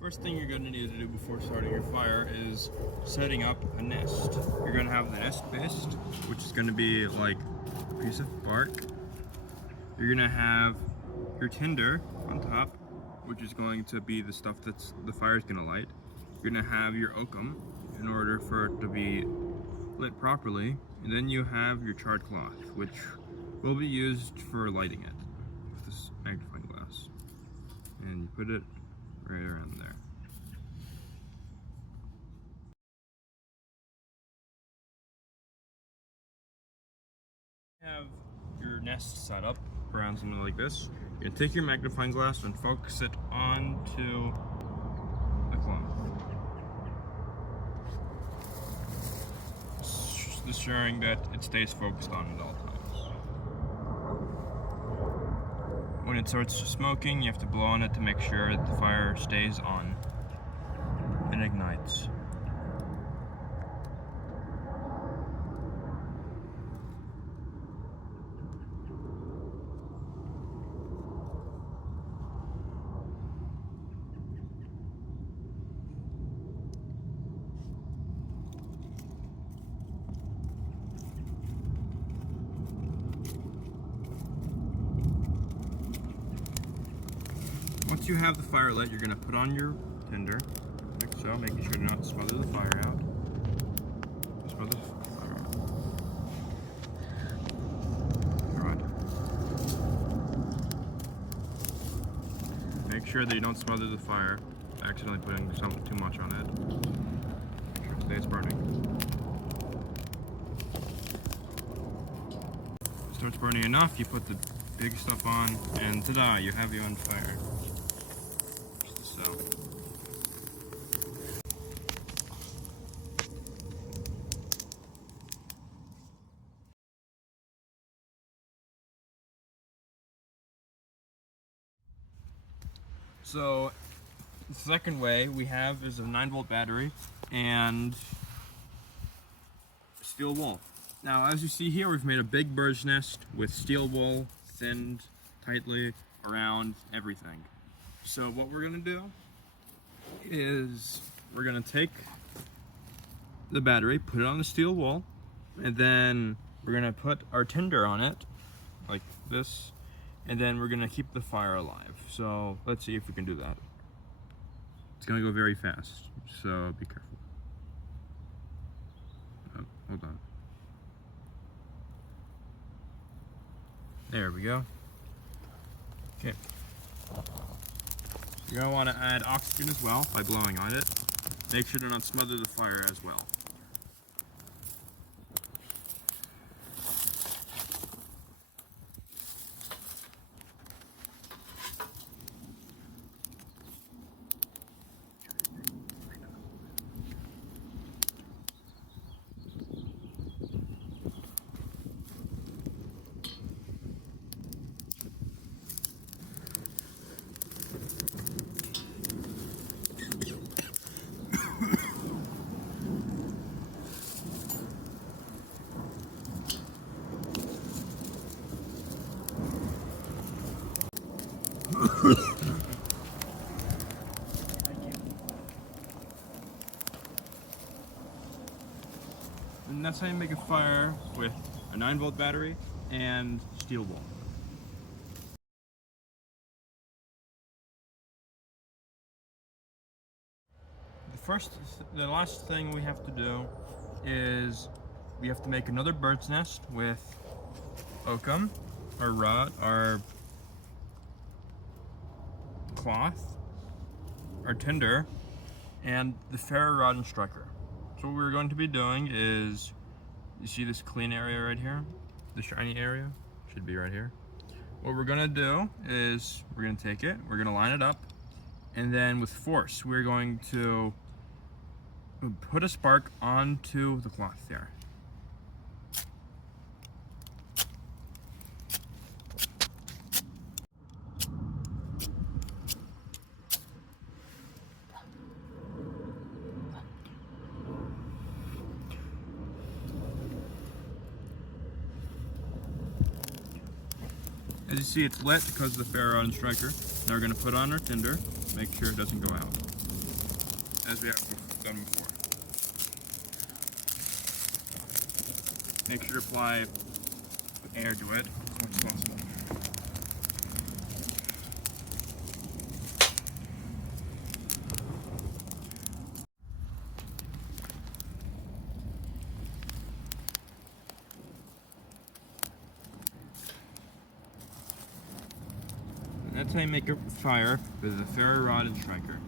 First thing you're going to need to do before starting your fire is setting up a nest. You're going to have the nest base, which is going to be like a piece of bark. You're going to have your tinder on top, which is going to be the stuff that's the fire is going to light. You're going to have your oakum in order for it to be lit properly, and then you have your charred cloth, which will be used for lighting it with this magnifying glass. And you put it right around there. You have your nest set up around something like this. You're gonna take your magnifying glass and focus it onto the cloth. Just ensuring that it stays focused on at all times. When it starts smoking, you have to blow on it to make sure that the fire stays on and ignites. Once you have the fire lit, you're going to put on your tinder, like so, making sure to not smother the fire out. Smother the fire out. Alright. Make sure that you don't smother the fire, accidentally putting something too much on it. Make sure it stays burning. If it starts burning enough, you put the big stuff on, and ta-da, you have you on fire. So. So the second way we have is a 9-volt battery and steel wool. Now, as you see here, we've made a big bird's nest with steel wool thinned tightly around everything. So what we're gonna do is we're gonna take the battery, put it on the steel wool, and then we're gonna put our tinder on it, like this, and then we're gonna keep the fire alive. So let's see if we can do that. It's gonna go very fast, so be careful. Oh, hold on. There we go. Okay. You're going to want to add oxygen as well by blowing on it. Make sure to not smother the fire as well. And that's how you make a fire with a 9-volt battery and steel wool. The last thing we have to do is we have to make another bird's nest with oakum, our rod, our cloth, our tinder, and the ferro rod and striker. So what we're going to be doing is, you see this clean area right here? The shiny area? Should be right here. What we're gonna do is, we're gonna take it, we're gonna line it up, and then with force, we're going to put a spark onto the cloth there. As you see, it's lit because of the ferro rod and striker. Now we're going to put on our tinder, make sure it doesn't go out. as we have done before. Make sure to apply air to it as much as possible. And that's how you make a fire with a ferro rod and striker.